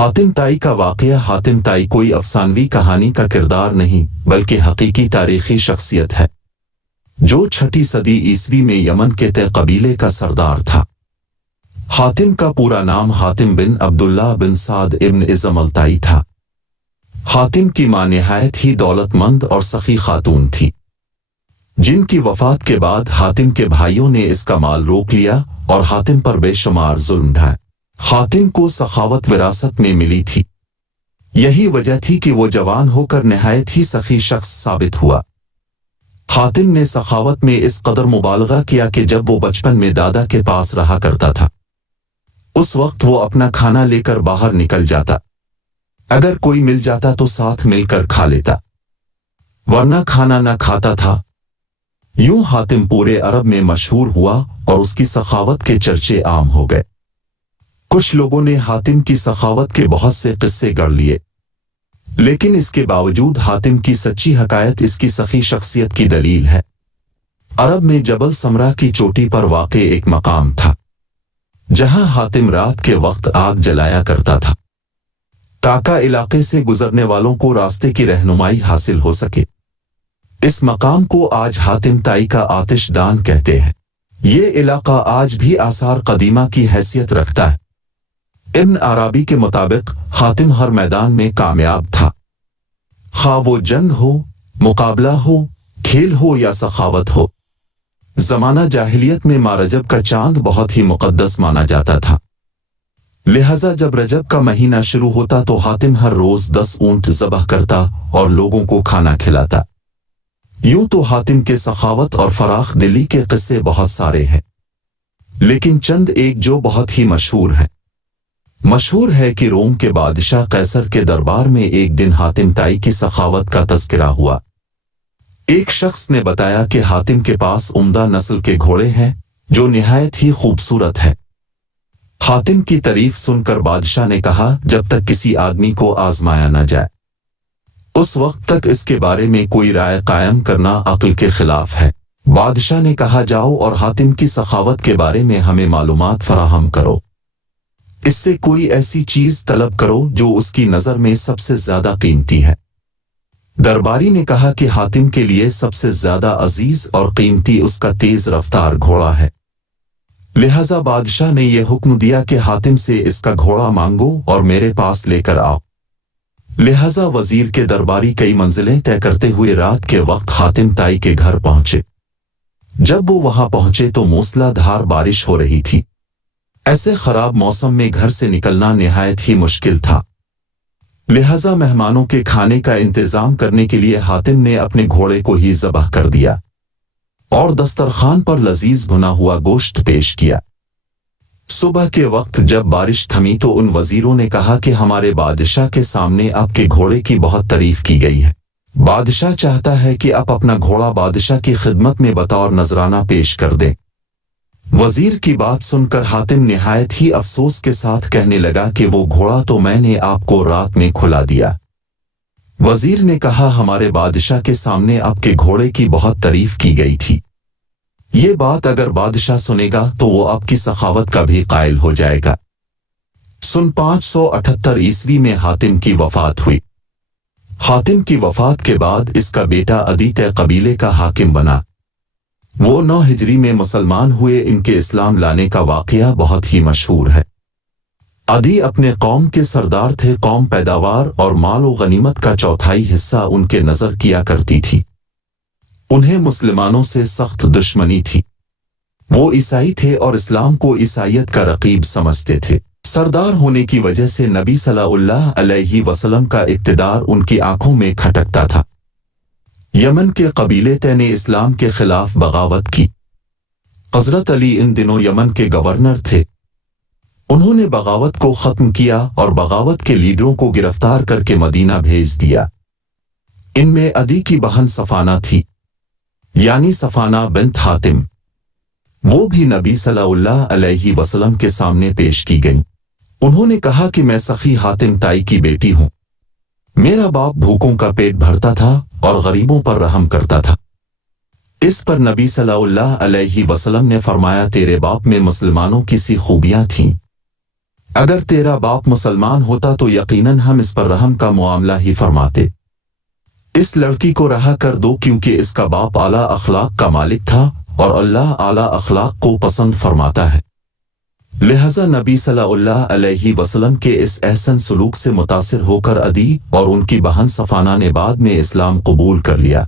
हातिम ताई का वाक़या। हातिम ताई कोई अफसानवी कहानी का किरदार नहीं बल्कि हकीकी तारीखी शख्सियत है जो 6ठी सदी ईस्वी में यमन के तय कबीले का सरदार था। हातिम का पूरा नाम हातिम बिन अब्दुल्ला बिन साद इब्न इज़म अल-ताई था। हातिम की मां निहायत ही दौलतमंद और सखी खातून थी जिनकी वफात के बाद हातिम के भाइयों ने इसका माल रोक लिया और हातिम पर बेशुमार जुल्म ढाए। हातिम को सखावत विरासत में मिली थी। यही वजह थी कि वो जवान होकर निहायत ही सखी शख्स साबित हुआ। हातिम ने सखावत में इस कदर मुबालगा किया कि जब वो बचपन में दादा के पास रहा करता था उस वक्त वो अपना खाना लेकर बाहर निकल जाता। अगर कोई मिल जाता तो साथ मिलकर खा लेता, वरना खाना न खाता था। यूं हातिम पूरे अरब में मशहूर हुआ और उसकी सखावत के चर्चे आम हो गए। कुछ लोगों ने हातिम की सखावत के बहुत से किस्से गढ़ लिए, लेकिन इसके बावजूद हातिम की सच्ची हकायत इसकी सखी शख्सियत की दलील है। अरब में जबल समरा की चोटी पर वाक़े एक मकाम था जहां हातिम रात के वक्त आग जलाया करता था ताकि इलाके से गुजरने वालों को रास्ते की रहनुमाई हासिल हो सके। इस मकाम को आज हातिम ताई का आतिशदान कहते हैं। ये इलाका आज भी आसार कदीमा की हैसियत रखता है। इब्न अराबी के मुताबिक हातिम हर मैदान में कामयाब था, खा वो जंग हो, मुकाबला हो, खेल हो या सखावत हो। जमाना जाहिलियत में माह रजब का चांद बहुत ही मुकद्दस माना जाता था, लिहाजा जब रजब का महीना शुरू होता तो हातिम हर रोज 10 ऊंट ज़बह करता और लोगों को खाना खिलाता। यूं तो हातिम के सखावत और फराख दिली के किस्से बहुत सारे हैं, लेकिन चंद एक जो बहुत ही मशहूर है। मशहूर है कि रोम के बादशाह कैसर के दरबार में एक दिन हातिम ताई की सखावत का तज़किरा हुआ। एक शख्स ने बताया कि हातिम के पास उम्दा नस्ल के घोड़े हैं जो निहायत ही खूबसूरत है। हातिम की तारीफ सुनकर बादशाह ने कहा, जब तक किसी आदमी को आजमाया न जाए उस वक्त तक इसके बारे में कोई राय कायम करना अक्ल के खिलाफ है। बादशाह ने कहा, जाओ और हातिम की सखावत के बारे में हमें मालूमात फराहम करो। इससे कोई ऐसी चीज तलब करो जो उसकी नजर में सबसे ज्यादा कीमती है। दरबारी ने कहा कि हातिम के लिए सबसे ज्यादा अजीज और कीमती उसका तेज रफ्तार घोड़ा है। लिहाजा बादशाह ने यह हुक्म दिया कि हातिम से इसका घोड़ा मांगो और मेरे पास लेकर आओ। लिहाजा वजीर के दरबारी कई मंजिलें तय करते हुए रात के वक्त हातिम ताई के घर पहुंचे। जब वो वहां पहुंचे तो मूसलाधार बारिश हो रही थी। ऐसे खराब मौसम में घर से निकलना निहायत ही मुश्किल था। लिहाजा मेहमानों के खाने का इंतजाम करने के लिए हातिम ने अपने घोड़े को ही ज़बह कर दिया और दस्तरखान पर लजीज भुना हुआ गोश्त पेश किया। सुबह के वक्त जब बारिश थमी तो उन वजीरों ने कहा कि हमारे बादशाह के सामने आपके घोड़े की बहुत तारीफ की गई है। बादशाह चाहता है कि आप अपना घोड़ा बादशाह की खिदमत में बतौर नजराना पेश कर दें। वजीर की बात सुनकर हातिम निहायत ही अफसोस के साथ कहने लगा कि वो घोड़ा तो मैंने आपको रात में खुला दिया। वजीर ने कहा, हमारे बादशाह के सामने आपके घोड़े की बहुत तारीफ की गई थी। ये बात अगर बादशाह सुनेगा तो वो आपकी सखावत का भी कायल हो जाएगा। सन 578 ईस्वी में हातिम की वफात हुई। हातिम की वफात के बाद इसका बेटा अदी तय कबीले का हाकिम बना। वो 9 हिजरी में मुसलमान हुए। इनके इस्लाम लाने का वाक़या बहुत ही मशहूर है। अदी अपने कौम के सरदार थे। कौम पैदावार और माल व गनीमत का चौथाई हिस्सा उनके नजर किया करती थी। उन्हें मुसलमानों से सख्त दुश्मनी थी। वो ईसाई थे और इस्लाम को ईसाइयत का रकीब समझते थे। सरदार होने की वजह से नबी सल्लल्लाहु अलैहि वसल्लम का इक़्तिदार उनकी आंखों में खटकता था। यमन के कबीले तय ने इस्लाम के खिलाफ बगावत की। हज़रत अली इन दिनों यमन के गवर्नर थे। उन्होंने बगावत को खत्म किया और बगावत के लीडरों को गिरफ्तार करके मदीना भेज दिया। इनमें अदी की बहन सफाना थी, यानी सफाना बिन्त हातिम। वो भी नबी सल्लल्लाहु अलैहि वसल्लम के सामने पेश की गई। उन्होंने कहा कि मैं सखी हातिम ताई की बेटी हूं। मेरा बाप भूखों का पेट भरता था और गरीबों पर रहम करता था। इस पर नबी सल्लल्लाहु अलैहि वसल्लम ने फरमाया, तेरे बाप में मुसलमानों की सी खूबियां थीं। اگر تیرا باپ مسلمان ہوتا تو یقیناً ہم اس پر رحم کا معاملہ ہی فرماتے۔ اس لڑکی کو رہا کر دو کیونکہ اس کا باپ اعلیٰ اخلاق کا مالک تھا اور اللہ اعلیٰ اخلاق کو پسند فرماتا ہے۔ لہذا نبی صلی اللہ علیہ وسلم کے اس احسن سلوک سے متاثر ہو کر عدی اور ان کی بہن صفانہ نے بعد میں اسلام قبول کر لیا۔